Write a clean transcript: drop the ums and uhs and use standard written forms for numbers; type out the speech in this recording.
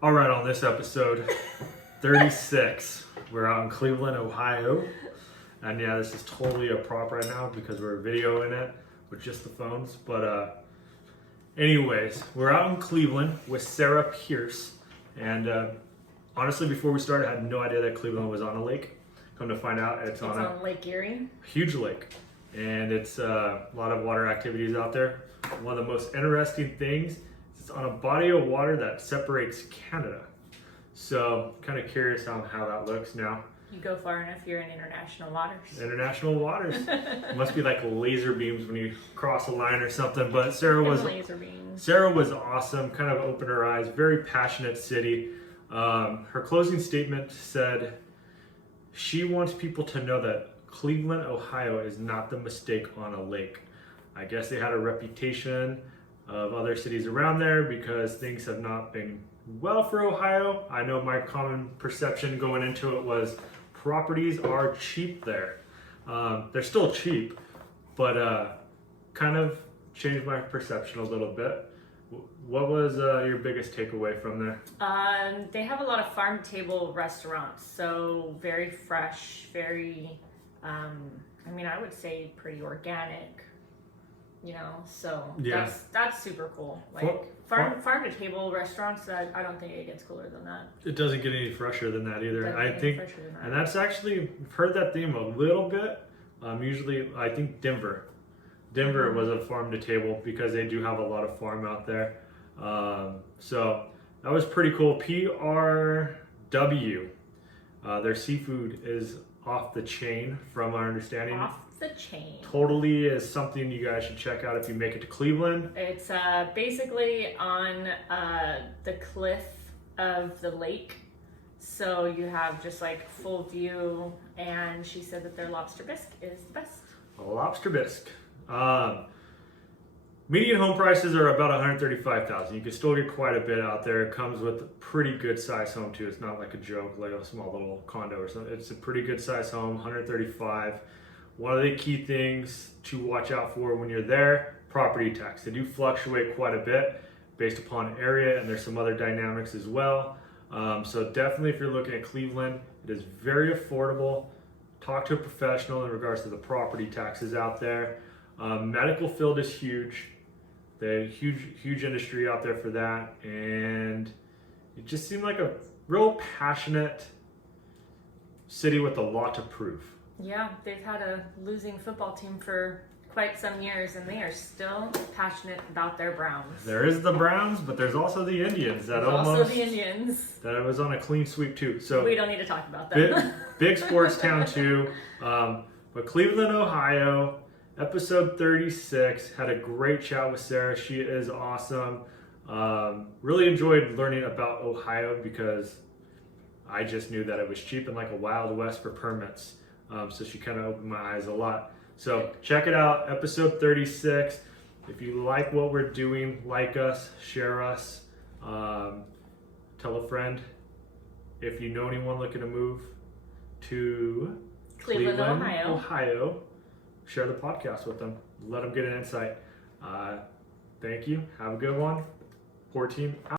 All right, on this episode 36, we're out in Cleveland, Ohio. And yeah, this is totally a prop right now because we're videoing it with just the phones. But anyways, we're out in Cleveland with Sarah Pierce. And honestly, before we started, I had no idea that Cleveland was on a lake. Come to find out, it's on a Lake Erie. huge lake. And it's a lot of water activities out there. One of the most interesting things is it's on a body of water that separates Canada. So kind of curious on how that looks now. You go far enough, you're in international waters. International waters. It must be like laser beams when you cross a line or something. But Sarah was awesome. Kind of opened her eyes. Very passionate city. Her closing statement said she wants people to know that Cleveland, Ohio is not the mistake on a lake. I guess they had a reputation of other cities around there because things have not been well for Ohio. I know my common perception going into it was properties are cheap there. They're still cheap, but kind of changed my perception a little bit. What was your biggest takeaway from there? They have a lot of farm table restaurants, so very fresh, very, I would say pretty organic, so Yeah. that's super cool. Like farm to table restaurants, I don't think it gets cooler than that. It doesn't get any fresher than that either. Doesn't I get think, any fresher than that. and that's actually, I've heard that theme a little bit. Usually, I think Denver was a farm to table because they do have a lot of farm out there. So that was pretty cool. PRW, their seafood is off the chain from our understanding. Off the chain. Totally is something you guys should check out if you make it to Cleveland. It's basically on the cliff of the lake. So you have just like full view, and she said that their lobster bisque is the best. A lobster bisque. Median home prices are about $135,000. You can still get quite a bit out there. It comes with a pretty good size home too. It's not like a joke, like a small little condo or something. It's a pretty good size home, $135,000. One of the key things to watch out for when you're there, property tax. They do fluctuate quite a bit based upon area, and there's some other dynamics as well. So definitely if you're looking at Cleveland, it is very affordable. Talk to a professional in regards to the property taxes out there. Medical field is huge. They huge industry out there for that, and it just seemed like a real passionate city with a lot to prove. Yeah, they've had a losing football team for quite some years, and they are still passionate about their Browns. There is the Browns, but there's also the Indians that that was on a clean sweep too. So we don't need to talk about that. Big sports town too. But Cleveland, Ohio. Episode 36, had a great chat with Sarah. She is awesome. Really enjoyed learning about Ohio because I just knew that it was cheap and like a Wild West for permits. So she kind of opened my eyes a lot. So check it out, episode 36. If you like what we're doing, like us, share us, tell a friend. If you know anyone looking to move to Cleveland, Ohio, share the podcast with them. Let them get an insight. Thank you. Have a good one. Pore Team out.